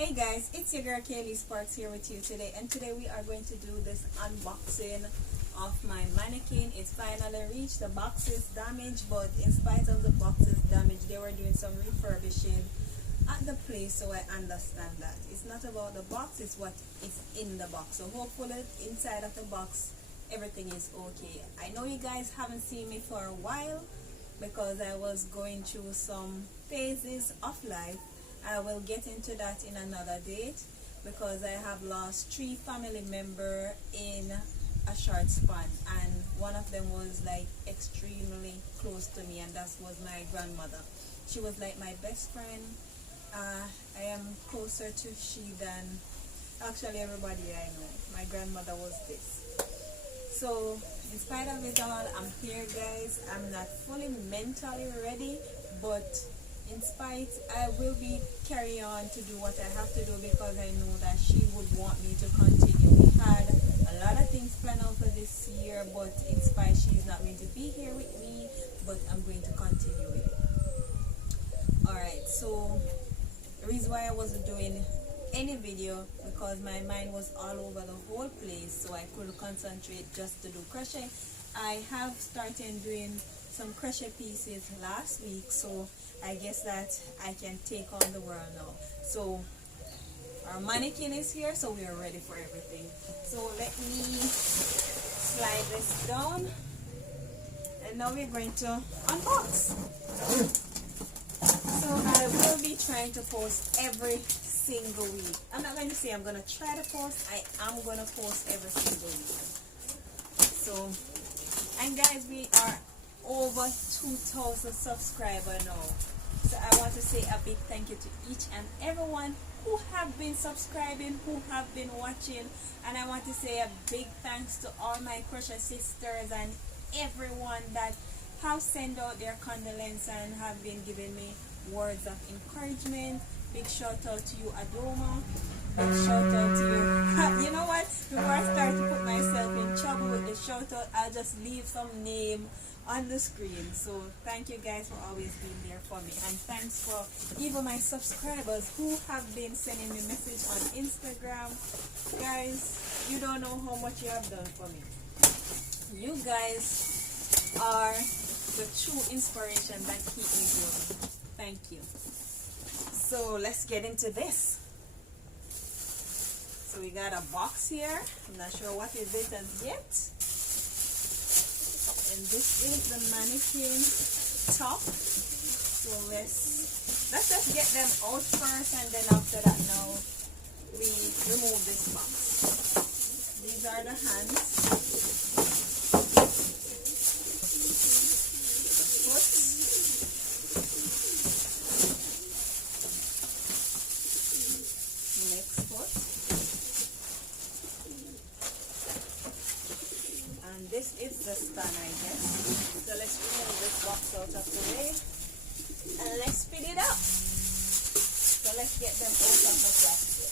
Hey guys, it's your girl Kaylee Sparks here with you today, and today we are going to do this unboxing of my mannequin. It's finally reached. The box is damaged, but in spite of the box's damage, they were doing some refurbishing at the place, so I understand that. It's not about the box, it's what is in the box. So hopefully inside of the box everything is okay. I know you guys haven't seen me for a while because I was going through some phases of life. I will get into that in another date because I have lost 3 family members in a short span, and one of them was like extremely close to me, and that was my grandmother. She was like my best friend. I am closer to she than actually everybody I know. My grandmother was this. So in spite of it all, I'm here guys. I'm not fully mentally ready, but in spite, I will be carrying on to do what I have to do because I know that she would want me to continue. We had a lot of things planned out for this year, but in spite, she's not going to be here with me, but I'm going to continue it. Alright, so the reason why I wasn't doing any video because my mind was all over the whole place, so I couldn't concentrate just to do crochet. I have started doing some crochet pieces last week, so I guess that I can take on the world now. So our mannequin is here, so we are ready for everything. So let me slide this down, and now we're going to unbox. So I will be trying to post every single week. I'm not going to say I'm going to try to post, I am going to post every single week. So, and guys, we are over 2,000 subscribers now. So I want to say a big thank you to each and everyone who have been subscribing, who have been watching, and I want to say a big thanks to all my crochet sisters and everyone that have sent out their condolence and have been giving me words of encouragement. Big shout out to you, Adoma. Big shout out to you. You know what? Before I start to put myself in trouble with the shout out, I'll just leave some name on the screen. So thank you guys for always being there for me, and thanks for even my subscribers who have been sending me messages on Instagram. Guys, you don't know how much you have done for me. You guys are the true inspiration that keep me going. Thank you. So let's get into this. So we got a box here. I'm not sure what is it as yet. And this is the mannequin top. So let's just get them out first, and then after that now we remove this box. These are the hands. This is the span, I guess. So let's remove this box out of the way and let's spin it up. So let's get them out of the plastic.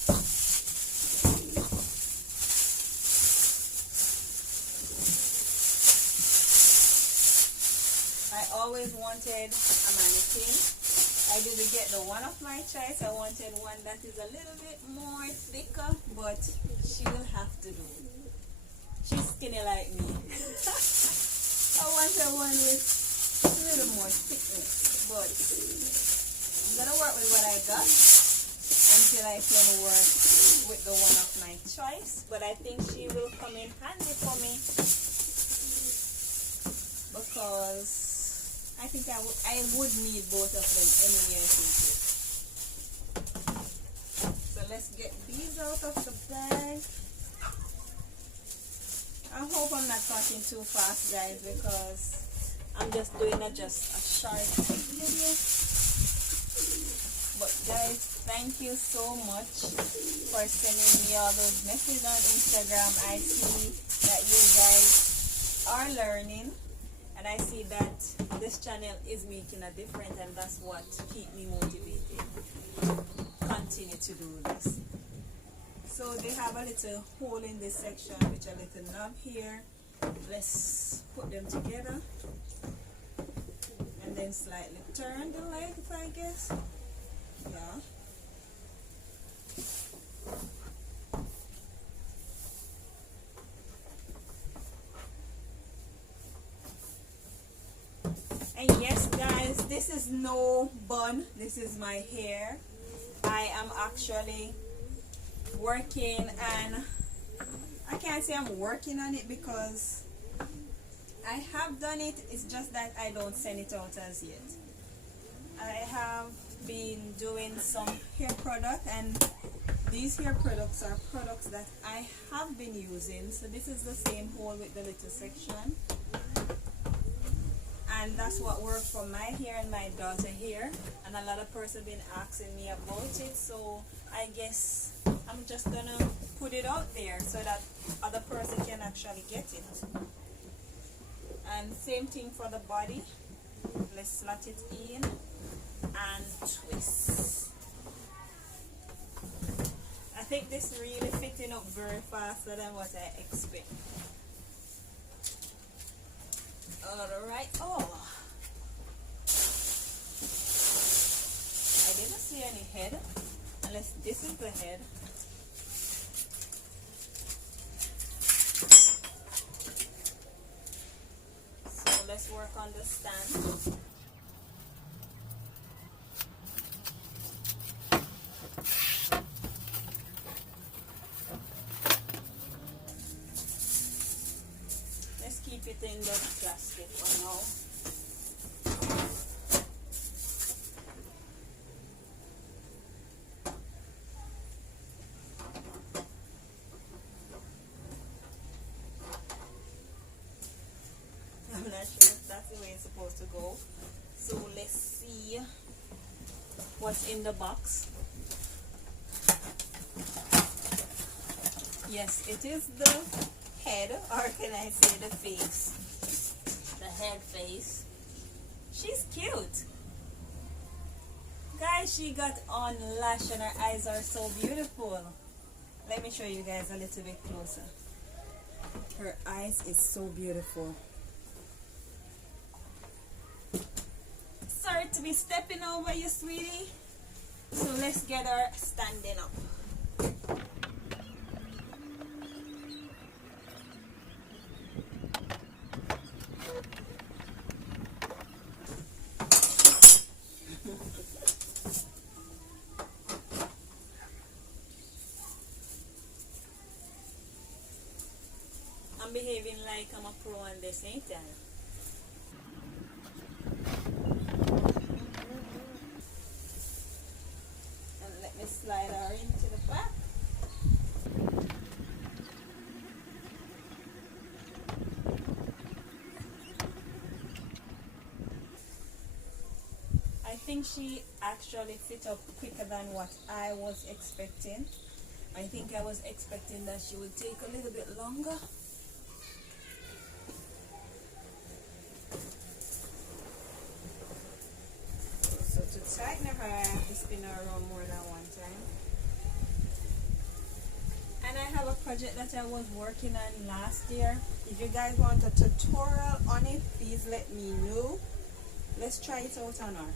I always wanted a mannequin. I didn't get the one of my choice. I wanted one that is a little bit more thicker, but she will have to do. She's skinny like me. I wanted one with a little more thickness, but I'm gonna work with what I got until I can work with the one of my choice. But I think she will come in handy for me because I think I would need both of them anyway. So let's get these out of the bag. I hope I'm not talking too fast, guys, because I'm just doing just a short video. But guys, thank you so much for sending me all those messages on Instagram. I see that you guys are learning, and I see that this channel is making a difference, and that's what keeps me motivated to continue to do this. So they have a little hole in this section with a little knob here. Let's put them together and then slightly turn the legs, I guess. Yeah. And yes guys, this is no bun, this is my hair. I am actually working, and I can't say I'm working on it because I have done it, it's just that I don't send it out as yet. I have been doing some hair product, and these hair products are products that I have been using. So this is the same hole with the little section, and that's what worked for my hair and my daughter hair, and a lot of people been asking me about it, so I guess I'm just gonna put it out there so that other person can actually get it. And same thing for the body. Let's slot it in and twist. I think this really fitting up very faster than what I expect. Alright, oh, I didn't see any head, unless this is the head. So let's work on the stand. Let's keep it in the plastic for now. I'm not sure if that's the way it's supposed to go. So let's see what's in the box. Yes, it is the head, or can I say the face? The head face. She's cute. Guys, she got on lash and her eyes are so beautiful. Let me show you guys a little bit closer. Her eyes is so beautiful. Sorry to be stepping over you, sweetie. So let's get her standing up. I'm behaving like I'm a pro on this, ain't I? And let me slide her into the back. I think she actually fit up quicker than what I was expecting. I think I was expecting that she would take a little bit longer. So to tighten her, I have to spin her around more than one time. And I have a project that I was working on last year. If you guys want a tutorial on it, please let me know. Let's try it out on her.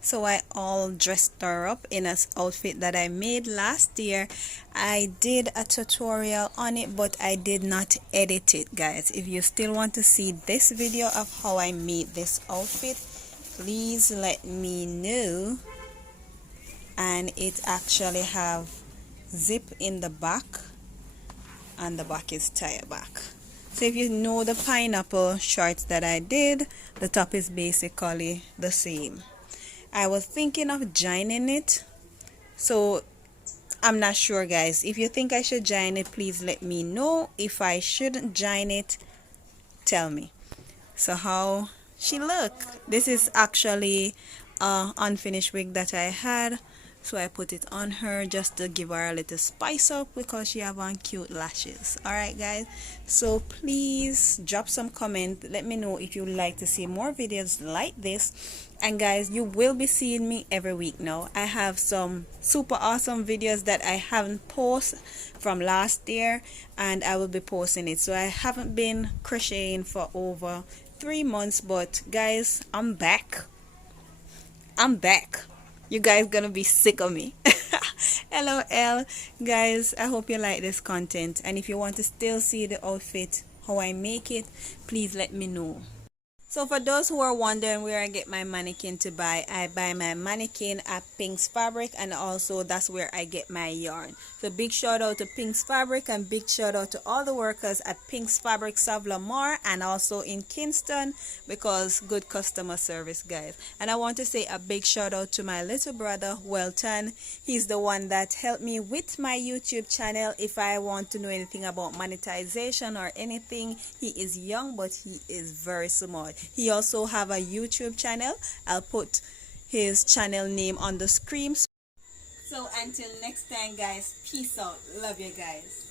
So I all dressed her up in an outfit that I made last year. I did a tutorial on it, but I did not edit it, guys. If you still want to see this video of how I made this outfit, please let me know. And it actually have zip in the back, and the back is tie back. So if you know the pineapple shorts that I did, the top is basically the same. I was thinking of joining it, so I'm not sure, guys. If you think I should join it, please let me know. If I shouldn't join it, tell me. So how she look? This is actually unfinished wig that I had, so I put it on her just to give her a little spice up because she have on cute lashes. Alright guys, so please drop some comment, let me know if you would like to see more videos like this. And guys, you will be seeing me every week now. I have some super awesome videos that I haven't posted from last year, and I will be posting it. So I haven't been crocheting for over 3 months, but guys, I'm back. You guys gonna be sick of me. LOL. Guys, I hope you like this content, and if you want to still see the outfit how I make it, please let me know. So for those who are wondering where I get my mannequin to buy, I buy my mannequin at Pink's Fabric, and also that's where I get my yarn. So big shout out to Pink's Fabric, and big shout out to all the workers at Pink's Fabric Savlamore and also in Kingston, because good customer service, guys. And I want to say a big shout out to my little brother Welton. He's the one that helped me with my YouTube channel. If I want to know anything about monetization or anything, he is young but he is very smart. He also have a YouTube channel. I'll put his channel name on the screen. So until next time, guys, peace out. Love you guys.